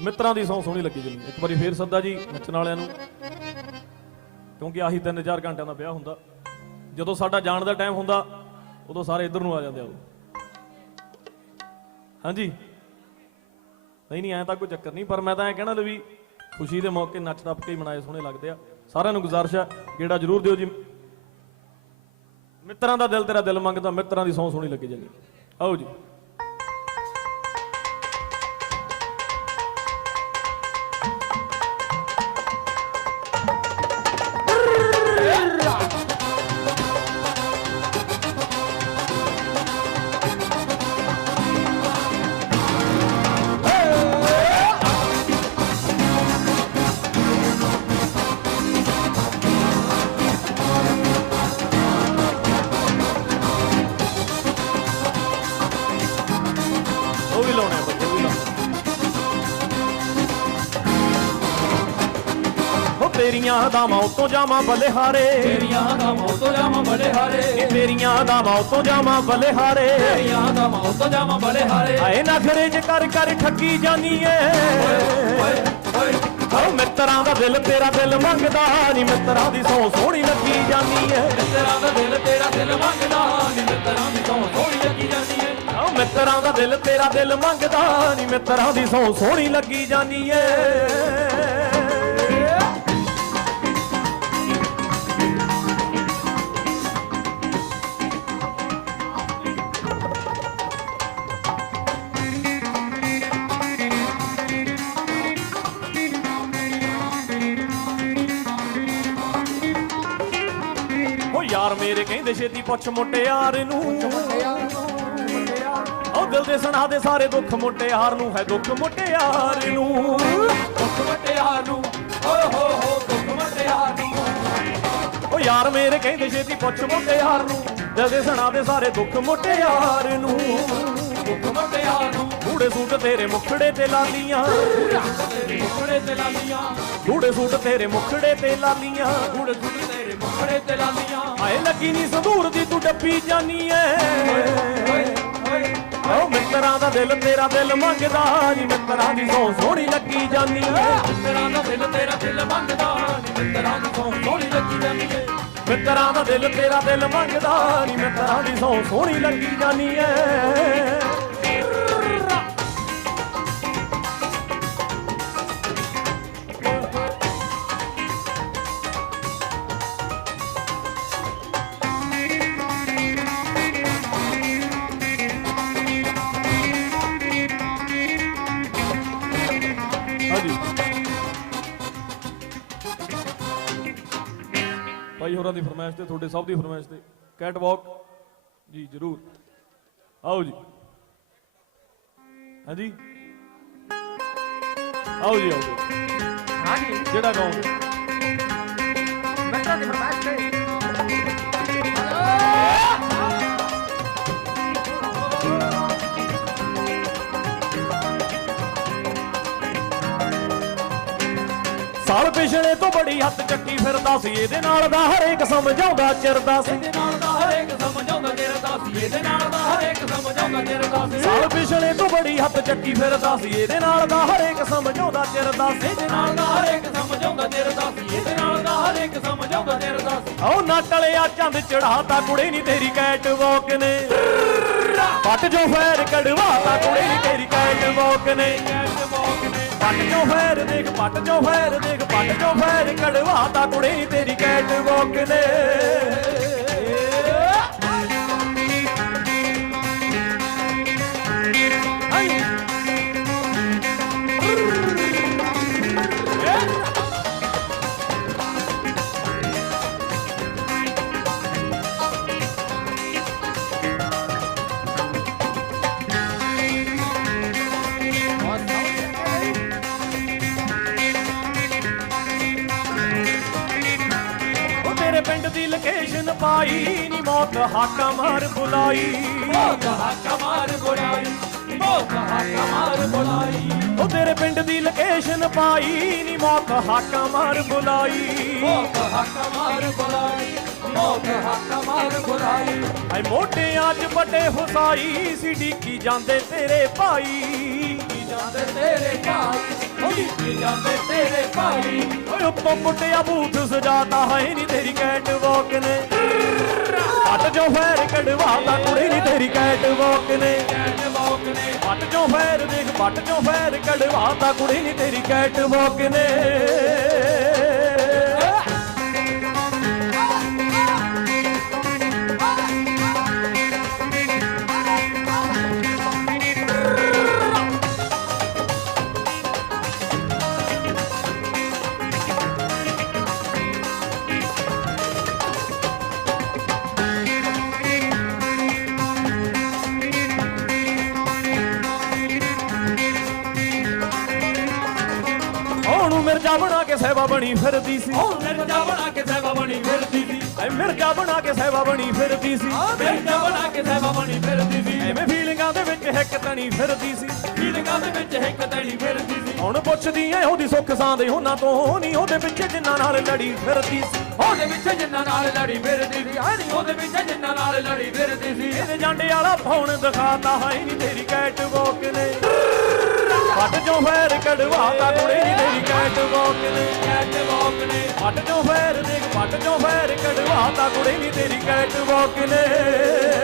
ਮਿੱਤਰਾਂ ਦੀ ਸੌ ਸੋਹਣੀ ਲੱਗੀ ਜਣੀ ਇੱਕ ਵਾਰੀ ਫੇਰ ਸੱਦਾ ਜੀ ਨੱਚਣ ਵਾਲਿਆਂ ਨੂੰ। ਕਿਉਂਕਿ ਆਹੀ 3-4 ਘੰਟਿਆਂ ਦਾ ਵਿਆਹ ਹੁੰਦਾ। ਜਦੋਂ ਸਾਡਾ ਜਾਣ ਦਾ ਟਾਈਮ ਹੁੰਦਾ, ਉਦੋਂ ਸਾਰੇ ਇੱਧਰ ਨੂੰ ਆ ਜਾਂਦੇ ਆ ਉਹ। ਹਾਂਜੀ? ਨਹੀਂ ਨਹੀਂ, ਐਂ ਤਾਂ ਕੋਈ ਚੱਕਰ ਨਹੀਂ, ਪਰ ਮੈਂ ਤਾਂ ਐਂ ਕਹਿਣਾ ਲੈ ਵੀ ਖੁਸ਼ੀ ਦੇ ਮੌਕੇ ਨੱਚ ਟੱਪ ਕੇ ਹੀ ਮਨਾਏ ਸੋਹਣੇ ਲੱਗਦੇ ਆ। ਸਾਰਿਆਂ ਨੂੰ ਗੁਜ਼ਾਰਿਸ਼ ਆ, ਗੇੜਾ ਜ਼ਰੂਰ ਦਿਓ ਜੀ। ਮਿੱਤਰਾਂ ਦਾ ਦਿਲ ਤੇਰਾ ਦਿਲ ਮੰਗਦਾ, ਮਿੱਤਰਾਂ ਦੀ ਸੌ ਸੋਹਣੀ ਲੱਗੀ ਜਾਂਦੀ ਆਓ ਜੀ। ਤੇਰੀਆਂ ਦਾਵਾਂ ਉਤੋਂ ਜਾਵਾਂ ਬਲਿਹਾਰੇ ਤੇਰੀਆਂ ਦਾ ਮੌਤੋਂ ਜਾਵਾਂ ਬੜੇ ਹਾਰੇ। ਇਹ ਤੇਰੀਆਂ ਦਾਵਾਂ ਉਤੋਂ ਜਾਵਾਂ ਬਲਿਹਾਰੇ ਤੇਰੀਆਂ ਦਾ ਮੌਤੋਂ ਜਾਵਾਂ ਬੜੇ ਹਾਰੇ। ਆਏ ਨਖਰੇ ਚ ਕਰ ਕਰ ਠੱਗੀ ਜਾਨੀ ਏ। ਓਏ ਓਏ ਹੋ ਮਿੱਤਰਾਂ ਦਾ ਦਿਲ ਤੇਰਾ ਦਿਲ ਮੰਗਦਾ ਨਹੀਂ ਮਿੱਤਰਾਂ ਦੀ ਸੌ ਸੋਹਣੀ ਲੱਗੀ ਜਾਨੀ ਏ। ਤੇਰਾ ਦਾ ਦਿਲ ਤੇਰਾ ਦਿਲ ਮੰਗਦਾ ਨੀ ਮਿੱਤਰਾਂ ਦੀ ਤੋਂ ਥੋੜੀ ਲੱਗੀ ਏ। ਮਿੱਤਰਾਂ ਦਾ ਦਿਲ ਤੇਰਾ ਦਿਲ ਮੰਗਦਾ ਨਹੀਂ ਮਿੱਤਰਾਂ ਦੀ ਸੌ ਸੋਹਣੀ ਲੱਗੀ ਜਾਨੀ ਏ। ਮੇਰੇ ਕਹਿੰਦੇ ਛੇਤੀ ਪੁੱਛ ਮੁਟਿਆਰ ਨੂੰ। ਉਹ ਦਿਲ ਦੇ ਸੁਣਾ ਦੇ ਸਾਰੇ ਦੁੱਖ ਮੁਟਿਆਰ ਨੂੰ ਹੈ ਦੁੱਖ ਮੁਟਿਆਰ ਨੂੰ। ਦੁੱਖ ਮਟਿਆਰ ਨੂੰ, ਓ ਹੋ ਹੋ, ਦੁੱਖ ਮਟਿਆਰ ਨੂੰ। ਓ ਯਾਰ ਮੇਰੇ ਕਹਿੰਦੇ ਛੇਤੀ ਪੁੱਛ ਮੁਟਿਆਰ ਨੂੰ। ਦਿਲ ਦੇ ਸੁਣਾ ਦੇ ਸਾਰੇ ਦੁੱਖ ਮੁਟਿਆਰ ਨੂੰ। ਦੁੱਖ ਮਟਿਆਰ ਨੂੰ। ਕੂੜੇ ਸੂਟ ਤੇਰੇ ਮੁਖੜੇ ਤੇ ਲਾਲੀਆਂ। ਮੁਖੜੇ ਤੇ ਲਾਲੀਆਂ। ਕੂੜੇ ਸੂਟ ਤੇਰੇ ਮੁਖੜੇ ਤੇ ਲਾਲੀਆਂ। ਗੁੜ ਗੁੜ ਤੇਰੇ ਮੁਖੜੇ ਤੇ ਲਾਲੀਆਂ। ਆਏ ਲੱਗੀ ਨਹੀਂ ਸੰਦੂਰ ਦੀ ਤੂੰ ਡੱਬੀ ਜਾਨੀ ਐ। ਓ ਮਿੱਤਰਾਂ ਦਾ ਦਿਲ ਤੇਰਾ ਦਿਲ ਮੰਗਦਾ ਨੀ। ਮਿੱਤਰਾਂ ਦੀ ਸੌ ਸੋਹਣੀ ਲੱਗੀ ਜਾਨੀ ਐ। ਮਿੱਤਰਾਂ ਦਾ ਦਿਲ ਤੇਰਾ ਦਿਲ ਮੰਗਦਾ ਨੀ। ਮਿੱਤਰਾਂ ਦੀ ਸੌ ਸੋਹਣੀ ਲੱਗੀ ਜਾਂਦੀ ਏ ਮਿੱਤਰਾਂ ਦਾ ਦਿਲ ਤੇਰਾ ਦਿਲ ਮੰਗਦਾ ਨੀ। ਮਿੱਤਰਾਂ ਦੀ ਸੌ ਸੋਹਣੀ ਲੱਗੀ ਜਾਨੀ ਐ। ਭਾਈ ਹੋਰਾਂ ਦੀ ਫਰਮਾਇਸ਼ ਤੇ ਤੁਹਾਡੇ ਸਭ ਦੀ ਫਰਮਾਇਸ਼ ਤੇ। ਕੈਟ ਵਾਕ ਜੀ ਜਰੂਰ। ਆਓ ਜੀ। ਹਾਂਜੀ? ਆਓ ਜੀ ਆਓ ਜੀ। ਹਾਂਜੀ। ਜਿਹੜਾ ਗਾਉਂਗੇ ਮਿੱਤਰਾਂ ਦੀ ਫਰਮਾਇਸ਼ ਤੇ ਪਿਛਲੇ ਤੋਂ ਬੜੀ ਹੱਥ ਚੱਕੀ ਫਿਰਦਾ ਸੀ। ਇਹਦੇ ਨਾਲ ਦਾ ਹਰੇਕ ਸਮਝਾਉਂਦਾ ਚਿਰਦਾ ਸੀ। ਇਹਦੇ ਨਾਲ ਦਾ ਹਰੇਕ ਸਮਝਾਉਂਦਾ ਤੇਰਾ ਦਾਸੀ ਇਹਦੇ ਨਾਲ ਦਾ ਹਰੇਕ ਸਮਝਾਉਂਦਾ ਤੇਰਾ ਦਾਸੀ ਸਾਲ ਪਿਛਲੇ ਤੋਂ ਬੜੀ ਹੱਥ ਚੱਕੀ ਫਿਰਦਾ ਸੀ। ਇਹਦੇ ਨਾਲ ਦਾ ਹਰੇਕ ਸਮਝਾਉਂਦਾ ਚਿਰਦਾ ਸੀ। ਇਹਦੇ ਨਾਲ ਦਾ ਹਰੇਕ ਸਮਝਾਉਂਦਾ ਤੇਰਾ ਦਾਸੀ ਇਹਦੇ ਨਾਲ ਦਾ ਹਰੇਕ ਸਮਝਾਉਂਦਾ ਤੇਰਾ ਦਾਸੀ ਆਓ ਨੱਟ ਲਿਆ ਚੰਦ ਚੜਾਤਾ ਕੁੜੇ ਨਹੀਂ ਤੇਰੀ ਕੈਟ ਵਾਕ ਨੇ। ਪੱਟ ਜੋ ਫੈਰ ਕੜਵਾਤਾ ਕੁੜੇ ਨਹੀਂ ਤੇਰੀ ਕੈਟ ਵਾਕ ਨੇ। ਪੱਟ ਜੋ ਫੈਰ ਦੇਖ, ਪੱਟ ਜੋ ਫੈਰ ਦੇਖ, ਪੱਟ ਜੋ ਫੈਰ ਕੜਵਾਤਾ ਕੁੜੇ ਨਹੀਂ ਤੇਰੀ ਕੈਟ ਨੇ ਪਾਈ ਨੀ ਮੌਤ ਹਾਕਾ ਮਾਰ ਬੁਲਾਈ। ਕਹਾ ਕਮਾਰ ਬੁਲਾਈ ਕਹਾ ਕਮਾਰ ਬੁਲਾਈ। ਉਹ ਤੇਰੇ ਪਿੰਡ ਦੀ ਲੋਕੇਸ਼ਨ ਪਾਈ ਨੀ ਮੌਤ ਹਾਕਾ ਮਾਰ ਬੁਲਾਈ। ਕਹਾ ਕਮਾਰ ਬੁਲਾਈ ਉਹ ਕਹਾ ਕਮਾਰ ਬੁਲਾਈ। ਐ ਮੋਢਿਆਂ 'ਚ ਵੱਡੇ ਹੁਸਾਈ ਸੀ ਡੀਕੀ ਜਾਂਦੇ ਤੇਰੇ ਭਾਈ। ਜਾਂਦੇ ਤੇਰੇ ਭਾਈ ਢੀਕੀ ਜਾਂਦੇ ਤੇਰੇ ਭਾਈ। ਓਏ ਉੱਤੋਂ ਕੁੱਟਿਆ ਬੂਥ ਸਜਾਤਾ ਹੈ ਨਹੀਂ ਤੇਰੀ ਕੈਟ ਵਾਕ ਨੇ। ਪੱਟ ਜੋ ਫੈਰ ਕਢਵਾਤਾ ਕੁੜੀ ਨਹੀਂ ਤੇਰੀ ਕੈਟ ਵਾਕ ਨੇ। ਕੈਟ ਵਾਕ ਨੇ ਪੱਟ ਜੋ ਫੈਰ ਦੇਖ ਪੱਟ ਜੋ ਫੈਰ ਕਢਵਾਤਾ ਕੁੜੀ ਨਹੀਂ ਤੇਰੀ ਕੈਟ ਵਾਕ ਨੇ। ਮਿਰਜ਼ਾ ਬਣਾ ਕੇ ਸਹਿਬਾ ਬਣੀ ਫਿਰਦੀ ਸੀ। ਉਹ ਮਿਰਜਾ ਬਣਾ ਕੇ ਸਹਿਬਾ ਬਣੀ ਫਿਰਦੀ ਸੀ। ਐ ਮਿਰਜ਼ਾ ਬਣਾ ਕੇ ਸਹਿਬਾ ਬਣੀ ਫਿਰਦੀ ਸੀ। ਮਿਰਜਾ ਬਣਾ ਕੇ ਸਹਿਬਾ ਬਣੀ ਫਿਰਦੀ ਸੀ। ਐਵੇਂ ਫੀਲਿੰਗਾਂ ਦੇ ਵਿੱਚ ਹਿੱਕ ਤਣੀ ਫਿਰਦੀ ਸੀ। ਫੀਲਿੰਗਾਂ ਦੇ ਵਿੱਚ ਇੱਕ ਤੜੀ ਫਿਰਦੀ ਸੀ। ਹੁਣ ਪੁੱਛਦੀ ਐ ਉਹਦੀ ਸੁੱਖ ਸਾਂ ਦੇ ਉਹਨਾਂ ਤੋਂ ਨਹੀਂ ਉਹਦੇ ਪਿੱਛੇ ਜਿੰਨਾਂ ਨਾਲ ਲੜੀ ਫਿਰਦੀ ਸੀ। ਉਹਦੇ ਵਿੱਚ ਜਿੰਨਾ ਨਾਲ ਲੜੀ ਫਿਰਦੀ ਸੀ। ਹਾਂ ਨੀ ਉਹਦੇ ਵਿੱਚ ਜਿੰਨਾ ਨਾਲ ਲੜੀ ਫਿਰਦੀ ਸੀ। ਇਹਦੇ ਜਾਂਡੇ ਵਾਲਾ ਫੋਨ ਦਿਖਾਤਾ ਹੈ ਨਹੀਂ ਤੇਰੀ ਕੈਟ ਵਾਕ ਨੇ। ਪੱਟ ਜੋ ਫੈਰ ਕਢਵਾਤਾ ਕੁੜੀ ਨੀ ਤੇਰੀ ਕੈਟ ਵਾਕ ਨੇ, ਕੈਟ ਵਾਕ ਨੇ। ਪੱਟ ਜੋ ਫੈਰ ਦੇਖ ਪੱਟ ਜੋ ਫੈਰ ਕਢਵਾਤਾ ਕੁੜੀ ਨੀ ਤੇਰੀ ਕੈਟ ਵਾਕ ਨੇ।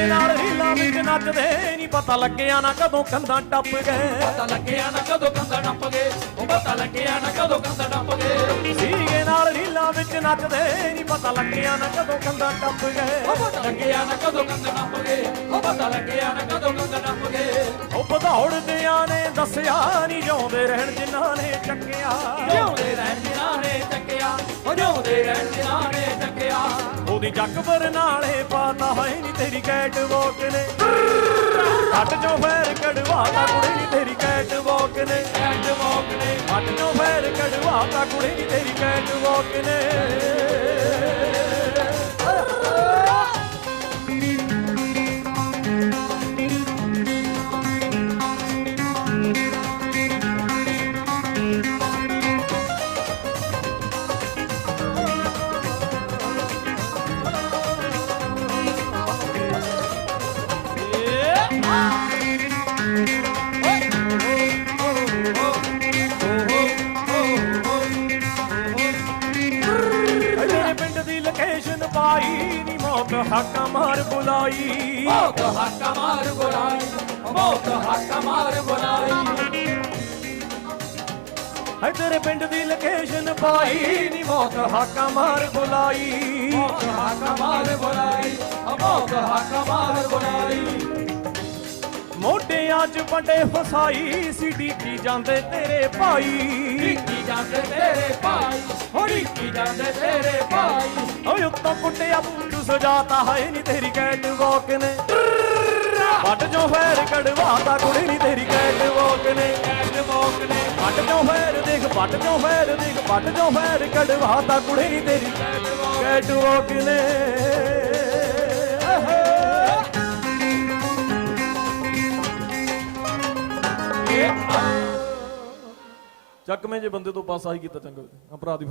ਸੀਗੇ ਨਾਲ ਰੀਲਾਂ ਵਿੱਚ ਨੱਚਦੇ ਨਹੀਂ ਪਤਾ ਲੱਗਿਆ ਨਾ ਕਦੋਂ ਕੰਧਾਂ ਟੱਪ ਗਏ। ਪਤਾ ਲੱਗਿਆ ਨਾ ਕਦੋਂ ਕੰਦਾ ਟੱਪ ਗਏ। ਉਹ ਪਤਾ ਲੱਗਿਆ ਨਾ ਕਦੋਂ ਕੰਦਾ ਟੱਪ ਗਏ। ਸੀਗੇ ਨਾਲ ਰੀਲਾਂ ਵਿੱਚ ਨੱਚਦੇ ਨਹੀਂ ਪਤਾ ਲੱਗਿਆ ਨਾ ਕਦੋਂ ਕੰਧਾਂ ਟੱਪ ਉਹ ਗਏ ਪਤਾ ਲੱਗਿਆ ਨਾ ਕਦੋਂ ਕੰਦਾ ਟੱਪ ਗਏ। ਉਹ ਪਤਾ ਲੱਗਿਆ ਨਾ ਕਦੋਂ ਕੰਦਾ ਟੱਪ ਗਏ। ਉਹ ਭਦੌੜਦਿਆਂ ਨੇ ਦੱਸਿਆ ਨਹੀਂ ਜਿਉਂਦੇ ਰਹਿਣ ਜਿਨ੍ਹਾਂ ਨੇ ਚੱਕਿਆ। ਜਿਉਂਦੇ ਰਹਿਣ ਜਿਨ੍ਹਾਂ ਨੇ ਚੱਕਿਆ। ਉਹ ਜਿਉਂਦੇ ਰਹਿਣ ਜਿਨ੍ਹਾਂ ਨੇ ਚੱਕਿਆ। ਉਹਦੀ ਜੱਕਬਰ ਨਾਲੇ ਪਾਤਾ ਤੇਰੀ ਕੈਟ ਵਾਕ ਨੇ। ਹੱਟ ਚੋਂ ਫੈਰ ਕਢਵਾਤਾ ਕੁੜੀ ਨੀ ਤੇਰੀ ਕੈਟ ਵਾਕ ਨੇ। ਕੈਟ ਵਾਕ ਨੇ ਹੱਟ ਚੋਂ ਫੈਰ ਕਢਵਾਤਾ ਕੁੜੀ ਨੀ ਤੇਰੀ ਕੈਟ ਵਾਕ ਨੇ। ਹਾਕਾਂ ਮਾਰ ਬੁਲਾਈ। ਮੌਤ ਹੱਕਾ ਮਾਰ ਬੁਲਾਈ ਮੌਤ ਹੱਕਾ ਮਾਰ ਬੁਲਾਈ। ਹੈ ਤੇਰੇ ਪਿੰਡ ਦੀ ਲੋਕੇਸ਼ਨ ਪਾਈ। ਨੀ ਮੌਤ ਹਾਕਾਂ ਮਾਰ ਬੁਲਾਈ। ਮੌਤ ਹੱਕਾ ਮਾਰ ਬੁਲਾਈ। ਮੌਤ ਹੱਕਾ ਮਾਰ ਬੁਲਾਈ। ਮੋਢਿਆਂ 'ਚ ਪੰਡੇ ਫਸਾਈ। ਸਿੱਡੀ ਕੀ ਜਾਂਦੇ ਤੇਰੇ ਭਾਈ। ਢੀਕੀ ਜਾਂਦੇ ਤੇਰੇ ਭਾਈ ਹੋ ਢੀਕੀ ਜਾਂਦੇ ਤੇਰੇ ਭਾਈ? ਓਏ ਉੱਤੋਂ ਕੁੱਟਿਆ ਬੂਟ ਸਜਾਤਾ ਹੈ ਨੀ ਤੇਰੀ ਕੈਟ ਵਾਕ ਨੇ। ਵੱਟ ਜੋ ਫੈਰ ਕਢਵਾਤਾ ਕੁੜੀ ਨੀ ਤੇਰੀ ਕੈਟ ਵਾਕ ਨੇ। ਕੈਟ ਵਾਕ ਨੇ ਵੱਟ ਜੋ ਫੈਰ ਦੇਖ ਵੱਟ ਜੋ ਫੈਰ ਦੇਖ ਵੱਟ ਜੋ ਫੈਰ ਕਢਵਾਤਾ ਕੁੜੀ ਨੀ ਤੇਰੀ ਕੈਟ ਵਾਕ ਨੇ। ਚੱਕ ਮੈਂ ਜੇ ਬੰਦੇ ਤੋਂ ਪਾਸ ਆਈ ਕੀਤਾ ਚੰਗਾ। ਅਪਰਾਧੀ